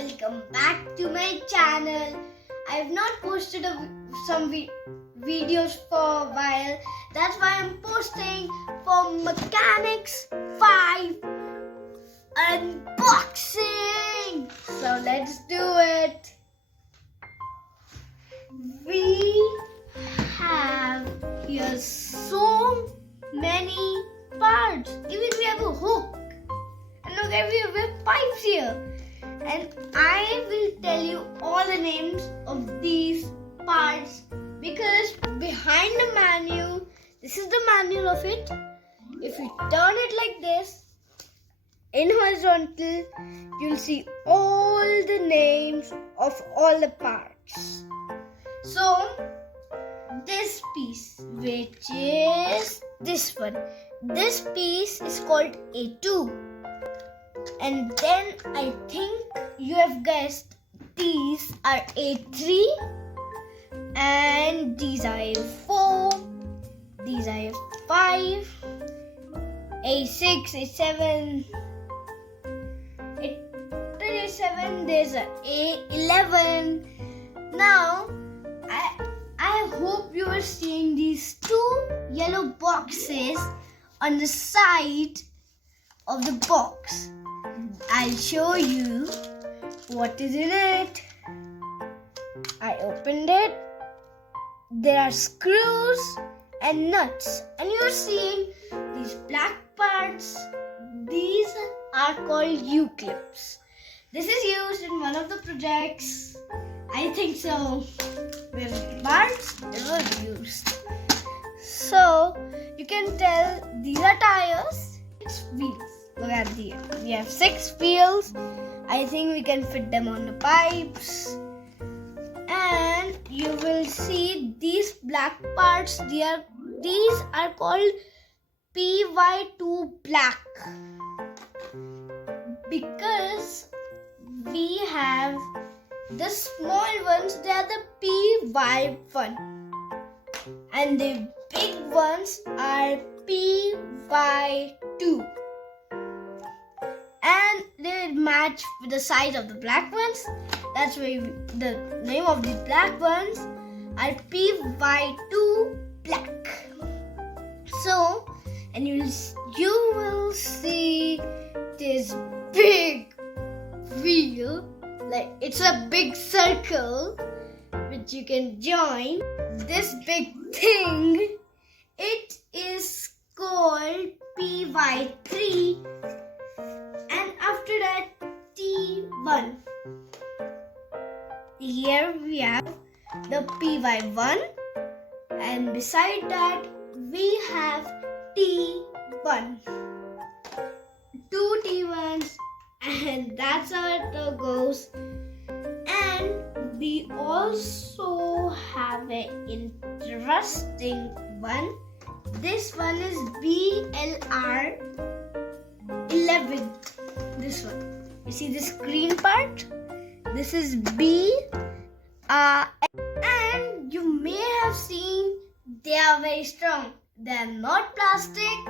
welcome back to my channel. I have not posted some videos for a while. That's why I'm posting for Mechanix 5 unboxing. So let's do it. We have here so many parts. Even we have a hook. And look, we have pipes here. And I will tell you all the names of these parts because behind the manual, this is the manual of it. If you turn it like this, in horizontal, you'll see all the names of all the parts. So, this piece, which is this one, this piece is called A2. And then I think you have guessed these are A3 and these are A4, these are A5, A6, A7, after A7 there's a A11. Now I hope you are seeing these two yellow boxes on the side of the box. I'll show you what is in it. I opened it. There are screws and nuts. And you're seeing these black parts. These are called U-clips. This is used in one of the projects. I think so. Where parts were used. So you can tell these are tires. It's wheels. Look at here. We have 6 wheels. I think we can fit them on the pipes. And you will see these black parts. These are called PY2 black. Because we have the small ones, they are the PY1. And the big ones are PY2. And they match with the size of the black ones. That's why the name of the black ones are PY2 black. So, and you will see this big wheel, like it's a big circle which you can join. This big thing, it is called PY3. And after that, T1. Here we have the PY1. And beside that, we have T1. 2 T1s. And that's how it goes. And we also have an interesting one. This one is BLR 11. This one. You see this green part? This is B. And you may have seen they are very strong. They are not plastic.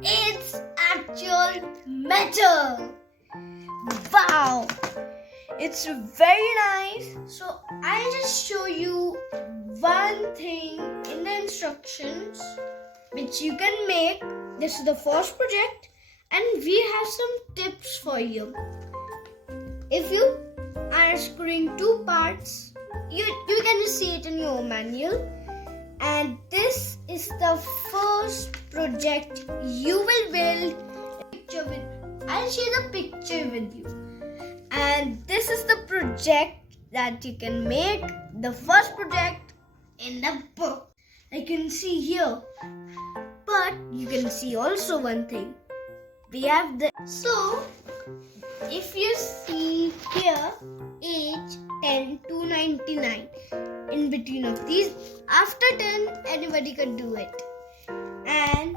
It's actual metal. Wow. It's very nice. So I'll just show you one thing in the instructions which you can make. This is the first project. And we have some tips for you. If you are screwing 2 parts, you can just see it in your manual. And this is the first project you will build. I'll share the picture with you. And this is the project that you can make. The first project in the book. I can see here. But you can see also one thing. We have so if you see here age 10 to 99 in between of these, after 10 anybody can do it. And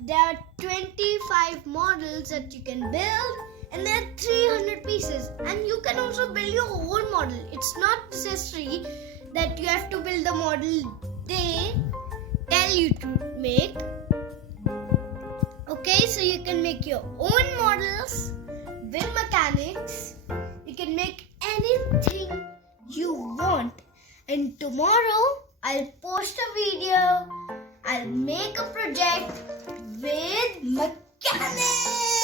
there are 25 models that you can build and there are 300 pieces, and you can also build your own model. It's not necessary that you have to build the model they tell you to make. Okay, so you can make your own models with Mechanix. You can make And tomorrow I'll post a video. I'll make a project with Mechanix.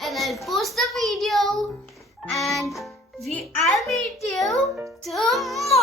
And I'll post the video. And I'll meet you tomorrow.